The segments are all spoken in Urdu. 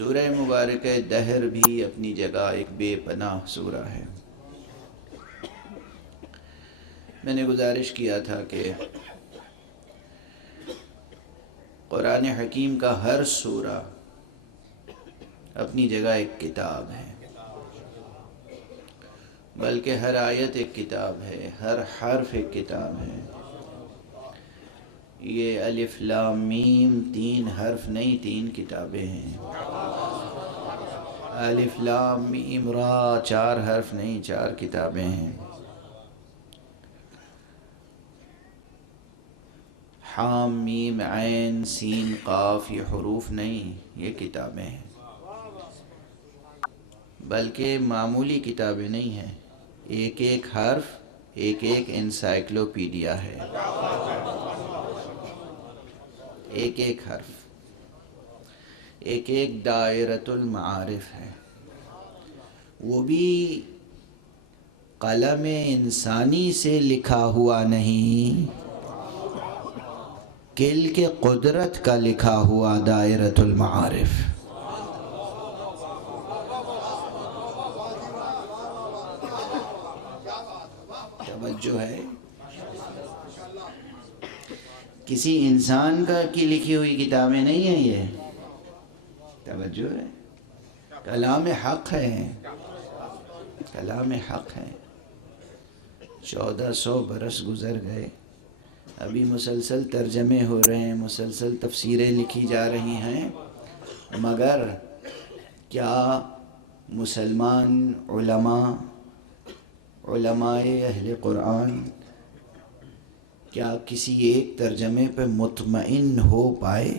سورہ مبارکہ دہر بھی اپنی جگہ ایک بے پناہ سورہ ہے۔ میں نے گزارش کیا تھا کہ قرآن حکیم کا ہر سورہ اپنی جگہ ایک کتاب ہے، بلکہ ہر آیت ایک کتاب ہے، ہر حرف ایک کتاب ہے۔ یہ الف لام میم 3 حرف نہیں، 3 کتابیں ہیں۔ الف لام میم را 4 حرف نہیں، 4 کتابیں ہیں۔ حام میم عین سین قاف یہ حروف نہیں، یہ کتابیں ہیں، بلکہ معمولی کتابیں نہیں ہیں۔ ایک ایک حرف ایک ایک انسائکلوپیڈیا ہے، ایک ایک حرف ایک ایک دائرۃ المعارف ہے، وہ بھی قلم انسانی سے لکھا ہوا نہیں، کل کے قدرت کا لکھا ہوا دائرۃ المعارف۔ توجہ ہے؟ کسی انسان کی لکھی ہوئی کتابیں نہیں ہیں یہ، توجہ ہے؟ کلام حق ہے، کلام حق ہے۔ 1400 برس گزر گئے، ابھی مسلسل ترجمے ہو رہے ہیں، مسلسل تفسیریں لکھی جا رہی ہیں، مگر کیا مسلمان علماء اہل قرآن کیا کسی ایک ترجمے پہ مطمئن ہو پائے؟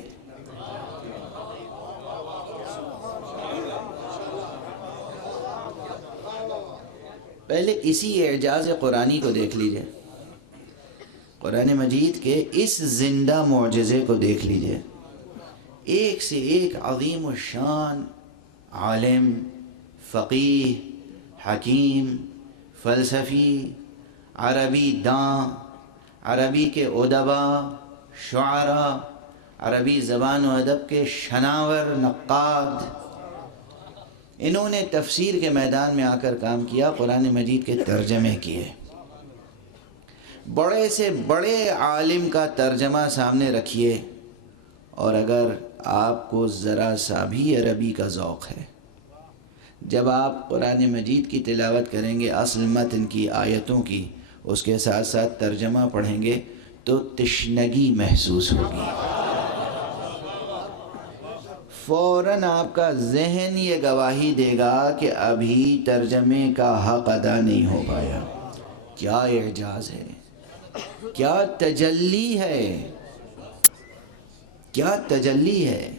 پہلے اسی اعجاز قرآنی کو دیکھ لیجئے، قرآن مجید کے اس زندہ معجزے کو دیکھ لیجئے۔ ایک سے ایک عظیم الشان عالم، فقیہ، حکیم، فلسفی، عربی داں، عربی کے ادباء، شعراء، عربی زبان و ادب کے شناور، نقاد، انہوں نے تفسیر کے میدان میں آ کر کام کیا، قرآن مجید کے ترجمے کیے۔ بڑے سے بڑے عالم کا ترجمہ سامنے رکھیے، اور اگر آپ کو ذرا سا بھی عربی کا ذوق ہے، جب آپ قرآن مجید کی تلاوت کریں گے، اصل متن کی آیتوں کی، اس کے ساتھ ساتھ ترجمہ پڑھیں گے تو تشنگی محسوس ہوگی۔ فوراً آپ کا ذہن یہ گواہی دے گا کہ ابھی ترجمے کا حق ادا نہیں ہو پایا۔ کیا اعجاز ہے، کیا تجلی ہے، کیا تجلی ہے،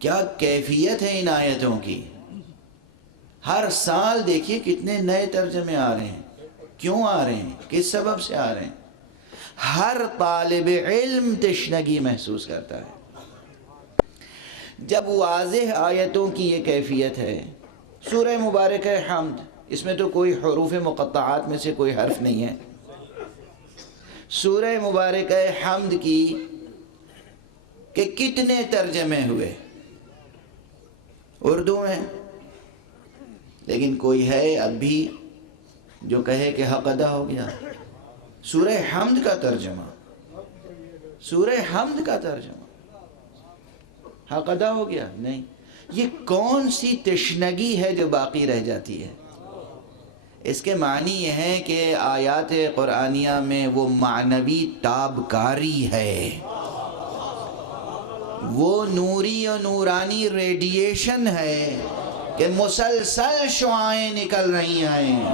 کیا کیفیت ہے ان آیتوں کی۔ ہر سال دیکھیے کتنے نئے ترجمے آ رہے ہیں، کیوں آ رہے ہیں، کس سبب سے آ رہے ہیں۔ ہر طالب علم تشنگی محسوس کرتا ہے۔ جب واضح آیتوں کی یہ کیفیت ہے، سورہ مبارکہ حمد، اس میں تو کوئی حروف مقطعات میں سے کوئی حرف نہیں ہے۔ سورہ مبارکہ حمد کی کہ کتنے ترجمے ہوئے اردو میں، لیکن کوئی ہے اب بھی جو کہے کہ حق ادا ہو گیا؟ سورہ حمد کا ترجمہ، سورہ حمد کا ترجمہ، حق ادا ہو گیا؟ نہیں۔ یہ کون سی تشنگی ہے جو باقی رہ جاتی ہے؟ اس کے معنی یہ ہے کہ آیات قرآنیہ میں وہ معنوی تابکاری ہے، وہ نوری و نورانی ریڈیشن ہے کہ مسلسل شعاعیں نکل رہی ہیں،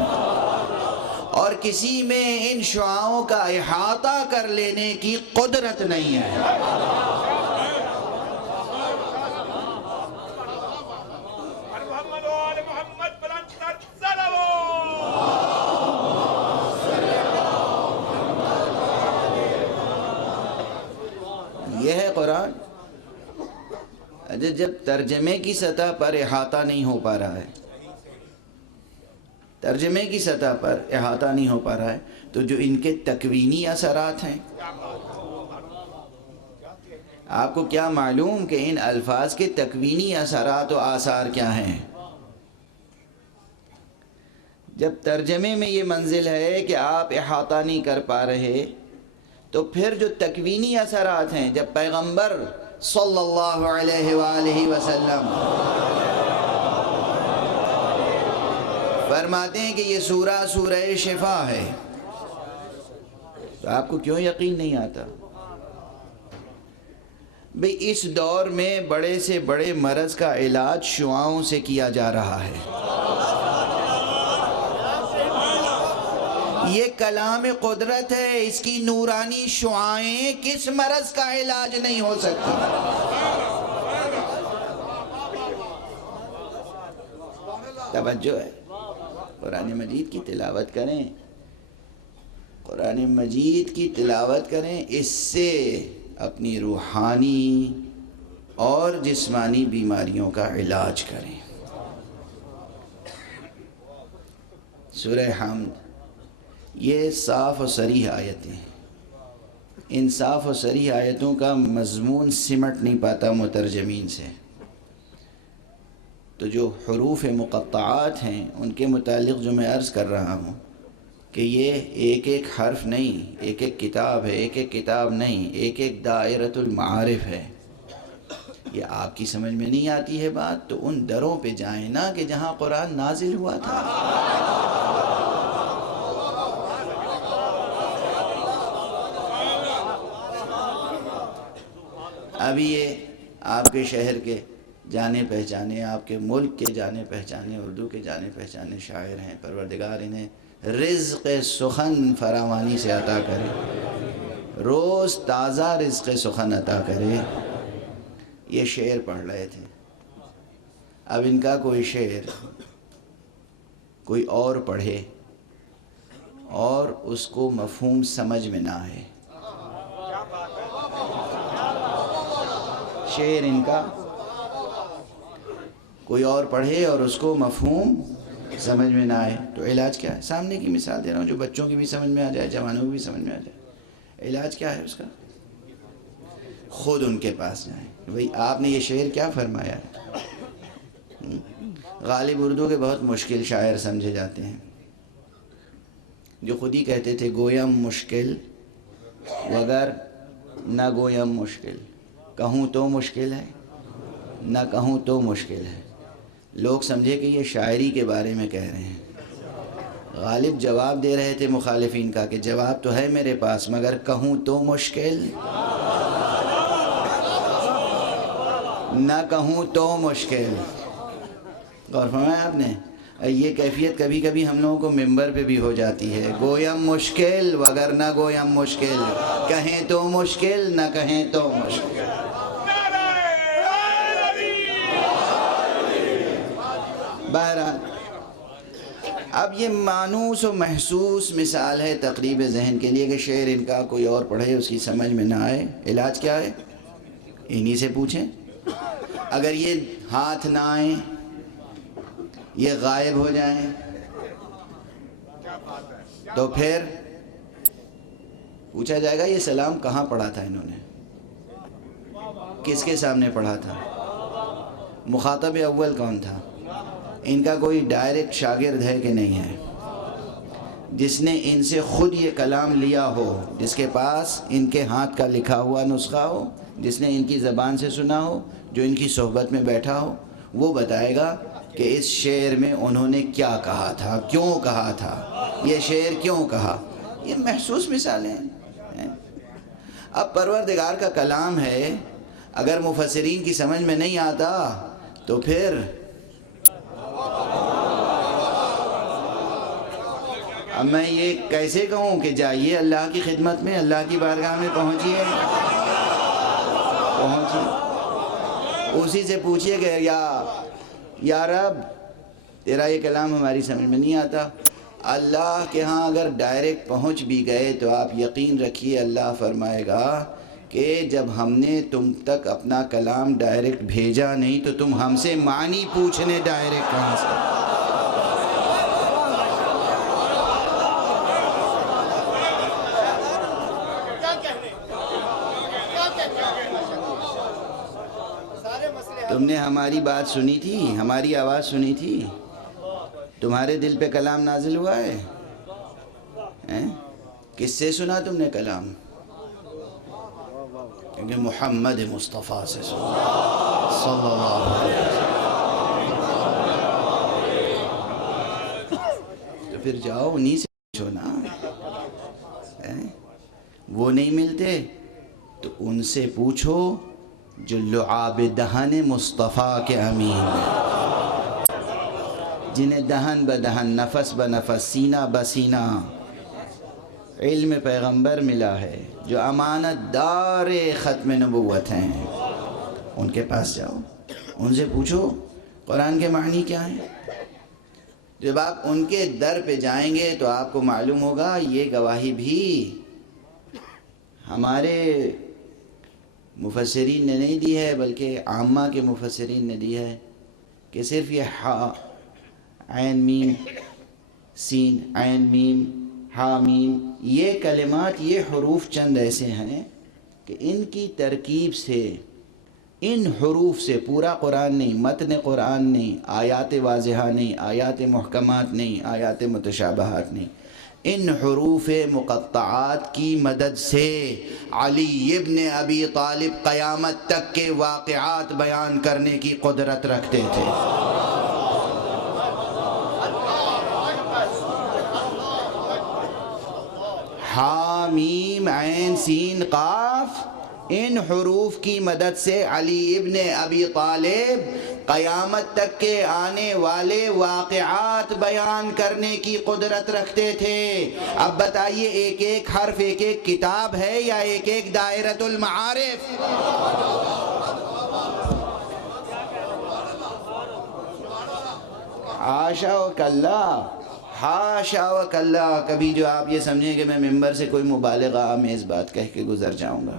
اور کسی میں ان شعاعوں کا احاطہ کر لینے کی قدرت نہیں ہے۔ یہ ہے قرآن۔ جب ترجمے کی سطح پر احاطہ نہیں ہو پا رہا ہے، ترجمے کی سطح پر احاطہ نہیں ہو پا رہا ہے، تو جو ان کے تکوینی اثرات ہیں، آپ کو کیا معلوم کہ ان الفاظ کے تکوینی اثرات و آثار کیا ہیں؟ جب ترجمے میں یہ منزل ہے کہ آپ احاطہ نہیں کر پا رہے، تو پھر جو تکوینی اثرات ہیں، جب پیغمبر صلی اللہ علیہ وآلہ وسلم فرماتے ہیں کہ یہ سورہ شفا ہے، تو آپ کو کیوں یقین نہیں آتا؟ بھئی اس دور میں بڑے سے بڑے مرض کا علاج شعاؤں سے کیا جا رہا ہے۔ یہ کلام قدرت ہے، اس کی نورانی شعائیں کس مرض کا علاج نہیں ہو سکتی؟ توجہ ہے، قرآن مجید کی تلاوت کریں، قرآن مجید کی تلاوت کریں، اس سے اپنی روحانی اور جسمانی بیماریوں کا علاج کریں۔ سورہ حمد، یہ صاف و صریح آیتیں ہیں۔ ان صاف و صریح آیتوں کا مضمون سمٹ نہیں پاتا مترجمین سے، تو جو حروف مقطعات ہیں ان کے متعلق جو میں عرض کر رہا ہوں کہ یہ ایک ایک حرف نہیں، ایک ایک کتاب ہے، ایک ایک کتاب نہیں، ایک ایک دائرۃ المعارف ہے۔ یہ آپ کی سمجھ میں نہیں آتی ہے بات، تو ان دروں پہ جائیں نا کہ جہاں قرآن نازل ہوا تھا۔ ابھی یہ آپ کے شہر کے جانے پہچانے، آپ کے ملک کے جانے پہچانے، اردو کے جانے پہچانے شاعر ہیں، پروردگار انہیں رزق سخن فراوانی سے عطا کرے، روز تازہ رزق سخن عطا کرے۔ یہ شعر پڑھ رہے تھے، اب ان کا کوئی شعر کوئی اور پڑھے اور اس کو مفہوم سمجھ میں نہ آئے، شعر ان کا کوئی اور پڑھے اور اس کو مفہوم سمجھ میں نہ آئے، تو علاج کیا ہے؟ سامنے کی مثال دے رہا ہوں جو بچوں کی بھی سمجھ میں آ جائے، جوانوں کی بھی سمجھ میں آ جائے۔ علاج کیا ہے اس کا؟ خود ان کے پاس جائیں، بھئی آپ نے یہ شعر کیا فرمایا ہے؟ غالب اردو کے بہت مشکل شاعر سمجھے جاتے ہیں، جو خود ہی کہتے تھے گویم مشکل وگر نہ گویم مشکل، کہوں تو مشکل ہے نہ کہوں تو مشکل ہے۔ لوگ سمجھے کہ یہ شاعری کے بارے میں کہہ رہے ہیں۔ غالب جواب دے رہے تھے مخالفین کا کہ جواب تو ہے میرے پاس، مگر کہوں تو مشکل نہ کہوں تو مشکل۔ غور فرمایا آپ نے؟ یہ کیفیت کبھی کبھی ہم لوگوں کو ممبر پہ بھی ہو جاتی ہے، گویم مشکل وگر نہ گویم مشکل، کہیں تو مشکل نہ کہیں تو مشکل۔ بہرحال اب یہ مانوس و محسوس مثال ہے تقریب ذہن کے لیے کہ شعر ان کا کوئی اور پڑھے اس کی سمجھ میں نہ آئے، علاج کیا ہے؟ انہی سے پوچھیں۔ اگر یہ ہاتھ نہ آئیں، یہ غائب ہو جائیں، تو پھر پوچھا جائے گا یہ سلام کہاں پڑھا تھا انہوں نے، کس کے سامنے پڑھا تھا، مخاطب اول کون تھا؟ ان کا کوئی ڈائریکٹ شاگرد ہے کہ نہیں ہے جس نے ان سے خود یہ کلام لیا ہو، جس کے پاس ان کے ہاتھ کا لکھا ہوا نسخہ ہو، جس نے ان کی زبان سے سنا ہو، جو ان کی صحبت میں بیٹھا ہو؟ وہ بتائے گا کہ اس شعر میں انہوں نے کیا کہا تھا، کیوں کہا تھا، یہ شعر کیوں کہا۔ یہ محسوس مثالیں ہیں۔ اب پروردگار کا کلام ہے، اگر مفسرین کی سمجھ میں نہیں آتا تو پھر اب میں یہ کیسے کہوں کہ جائیے اللہ کی خدمت میں، اللہ کی بارگاہ میں پہنچیے، اسی سے پوچھئے کہ یا رب تیرا یہ کلام ہماری سمجھ میں نہیں آتا۔ اللہ کے ہاں اگر ڈائریکٹ پہنچ بھی گئے تو آپ یقین رکھیے اللہ فرمائے گا کہ جب ہم نے تم تک اپنا کلام ڈائریکٹ بھیجا نہیں تو تم ہم سے معنی پوچھنے ڈائریکٹ کہاں سے؟ تم نے ہماری بات سنی تھی، ہماری آواز سنی تھی؟ تمہارے دل پہ کلام نازل ہوا ہے؟ کس سے سنا تم نے کلام؟ کیونکہ محمد مصطفیٰ سے سنا صلی اللہ علیہ وسلم۔ تو پھر جاؤ انہی سے پوچھو نا، وہ نہیں ملتے تو ان سے پوچھو جو لعاب دہن مصطفیٰ کے امین ہیں، جنہیں دہن بدہن، نفس بنفس، سینہ بسینہ علم پیغمبر ملا ہے، جو امانت دار ختم نبوت ہیں۔ ان کے پاس جاؤ، ان سے پوچھو قرآن کے معنی کیا ہیں۔ جب آپ ان کے در پہ جائیں گے تو آپ کو معلوم ہوگا یہ گواہی بھی ہمارے مفسرین نے نہیں دی ہے، بلکہ عامہ کے مفسرین نے دی ہے، کہ صرف یہ ہا عین میم سین، عین میم ہا میم، یہ کلمات، یہ حروف چند ایسے ہیں کہ ان کی ترکیب سے، ان حروف سے پورا قرآن نہیں، متن قرآن نہیں، آیات واضحہ نہیں، آیات محکمات نہیں، آیات متشابہات نہیں، ان حروف مقطعات کی مدد سے علی ابن ابی طالب قیامت تک کے واقعات بیان کرنے کی قدرت رکھتے تھے۔ ہا میم عین سین قاف، ان حروف کی مدد سے علی ابن ابی طالب قیامت تک کے آنے والے واقعات بیان کرنے کی قدرت رکھتے تھے۔ اب بتائیے ایک ایک حرف ایک ایک کتاب ہے یا ایک ایک دائرۃ المعارف؟ حاشا و کلا، حاشا و کلا، کبھی جو آپ یہ سمجھیں کہ میں ممبر سے کوئی مبالغہ آمیز بات کہہ کے گزر جاؤں گا۔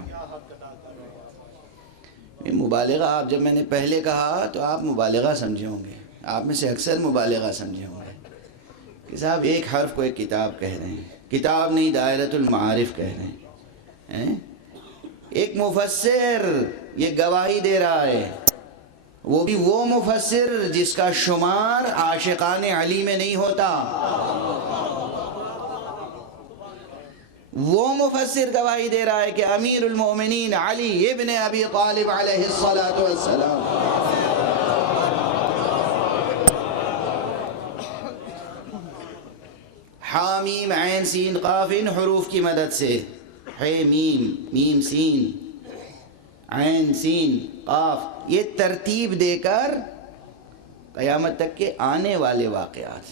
مبالغہ آپ جب میں نے پہلے کہا تو آپ مبالغہ سمجھے ہوں گے، آپ میں سے اکثر مبالغہ سمجھے ہوں گے کہ صاحب ایک حرف کو ایک کتاب کہہ رہے ہیں، کتاب نہیں دائرۃ المعارف کہہ رہے ہیں۔ ایک مفسر یہ گواہی دے رہا ہے، وہ بھی وہ مفسر جس کا شمار عاشقان علی میں نہیں ہوتا، وہ مفسر گواہی دے رہا ہے کہ امیر المومنین علی ابن ابی طالب علیہ السلام حامیم عین سین قاف، ان حروف کی مدد سے میم میم سین عین سین قاف، یہ ترتیب دے کر قیامت تک کے آنے والے واقعات،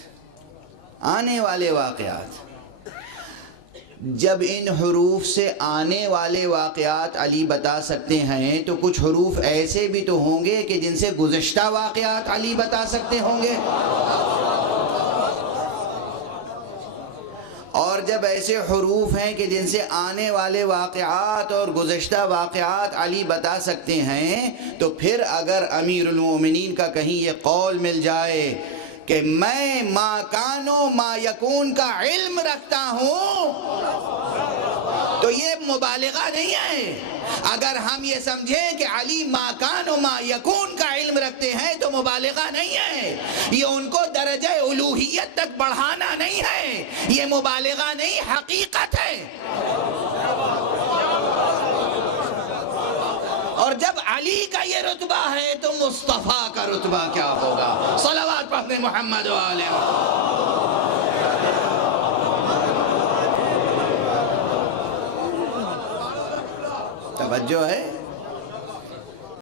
جب ان حروف سے آنے والے واقعات علی بتا سکتے ہیں تو کچھ حروف ایسے بھی تو ہوں گے کہ جن سے گزشتہ واقعات علی بتا سکتے ہوں گے، اور جب ایسے حروف ہیں کہ جن سے آنے والے واقعات اور گزشتہ واقعات علی بتا سکتے ہیں، تو پھر اگر امیر المومنین کا کہیں یہ قول مل جائے کہ میں ما کان و ما یکون کا علم رکھتا ہوں، تو یہ مبالغہ نہیں ہے۔ اگر ہم یہ سمجھیں کہ علی ما کان و ما یکون کا علم رکھتے ہیں تو مبالغہ نہیں ہے، یہ ان کو درجہ الوہیت تک بڑھانا نہیں ہے، یہ مبالغہ نہیں، حقیقت ہے۔ اور جب علی کا یہ رتبہ ہے تو مصطفیٰ کا رتبہ کیا ہوگا؟ صلوات پڑھنے محمد و آلہ توجہ ہے۔